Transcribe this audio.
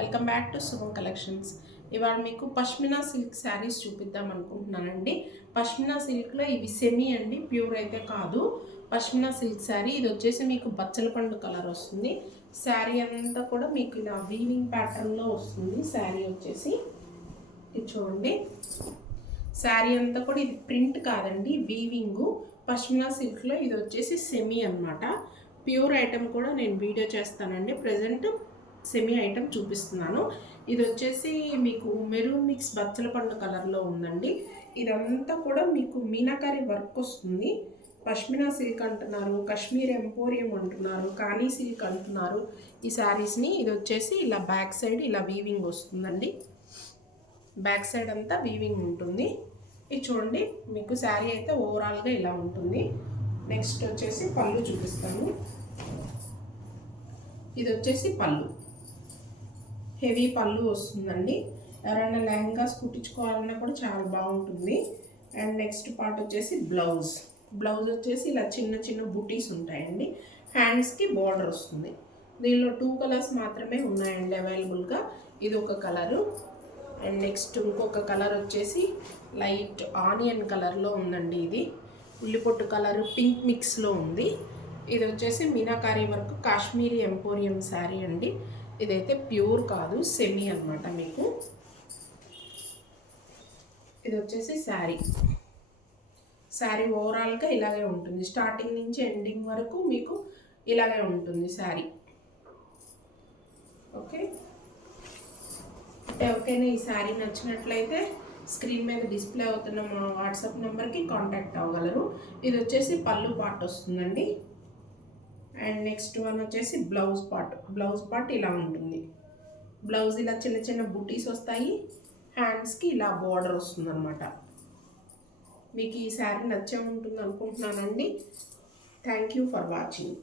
Welcome back to Suman collections. ఇవాళ మీకు pashmina silk saris చూపిద్దాం అనుకుంటున్నానండి. పష్మినా సిల్క్లో ఇవి సెమీ అండి, ప్యూర్ అయితే కాదు. పష్మినా సిల్క్ శారీ ఇది వచ్చేసి మీకు బచ్చల పండు కలర్ వస్తుంది. శారీ అంతా కూడా మీకు ఇలా వీవింగ్ ప్యాటర్న్లో వస్తుంది. శారీ వచ్చేసి ఇది చూడండి, శారీ అంతా కూడా ఇది ప్రింట్ కాదండి, వీవింగ్. పష్మినా సిల్క్లో ఇది వచ్చేసి సెమీ అనమాట. ప్యూర్ ఐటమ్ కూడా నేను వీడియో చేస్తానండి. ప్రజెంట్ సెమీ ఐటమ్ చూపిస్తున్నాను. ఇది వచ్చేసి మీకు మెరూన్ మిక్స్ బచ్చల పండు కలర్లో ఉందండి. ఇదంతా కూడా మీకు మీనాకారి వర్క్ వస్తుంది. పష్మినా సిల్క్ అంటున్నారు, కాశ్మీర్ ఎంపోరియం అంటున్నారు, కానీ సిల్క్ అంటున్నారు ఈ శారీస్ని. ఇది వచ్చేసి ఇలా బ్యాక్ సైడ్ ఇలా వీవింగ్ వస్తుందండి. బ్యాక్ సైడ్ అంతా వీవింగ్ ఉంటుంది. ఇది చూడండి, మీకు శారీ అయితే ఓవరాల్గా ఇలా ఉంటుంది. నెక్స్ట్ వచ్చేసి పళ్ళు చూపిస్తాను. ఇది వచ్చేసి పళ్ళు, హెవీ పళ్ళు వస్తుందండి. ఎవరైనా లెహంగాస్ కుట్టించుకోవాలన్నా కూడా చాలా బాగుంటుంది. అండ్ నెక్స్ట్ పార్ట్ వచ్చేసి బ్లౌజ్. బ్లౌజ్ వచ్చేసి ఇలా చిన్న చిన్న బుటీస్ ఉంటాయండి. హ్యాండ్స్కి బార్డర్ వస్తుంది. దీనిలో 2 కలర్స్ మాత్రమే ఉన్నాయండి అవైలబుల్గా. ఇది ఒక కలరు. అండ్ నెక్స్ట్ ఇంకొక కలర్ వచ్చేసి లైట్ ఆనియన్ కలర్లో ఉందండి. ఇది ఉల్లిపొట్టు కలర్ పింక్ మిక్స్లో ఉంది. ఇది వచ్చేసి మీనాకారి వర్క్ కాశ్మీరీ ఎంపోరియం శారీ అండి. ఇదైతే ప్యూర్ కాదు, సెమీ అనమాట. మీకు ఇది వచ్చేసి శారీ ఓవరాల్గా ఇలాగే ఉంటుంది. స్టార్టింగ్ నుంచి ఎండింగ్ వరకు మీకు ఇలాగే ఉంటుంది శారీ. ఓకేనా? ఈ శారీ నచ్చినట్లయితే స్క్రీన్ మీద డిస్ప్లే అవుతున్న మా వాట్సాప్ నెంబర్కి కాంటాక్ట్ అవ్వగలరు. ఇది వచ్చేసి పళ్ళు పార్ట్ వస్తుందండి. అండ్ నెక్స్ట్ వన్ వచ్చేసి బ్లౌజ్ పార్ట్ ఇలా ఉంటుంది. బ్లౌజ్ ఇలా చిన్న చిన్న బుటీస్ వస్తాయి. హ్యాండ్స్కి ఇలా బార్డర్ వస్తుంది అనమాట. మీకు ఈ శారీ నచ్చే ఉంటుంది అనుకుంటున్నానండి. Thank you for watching.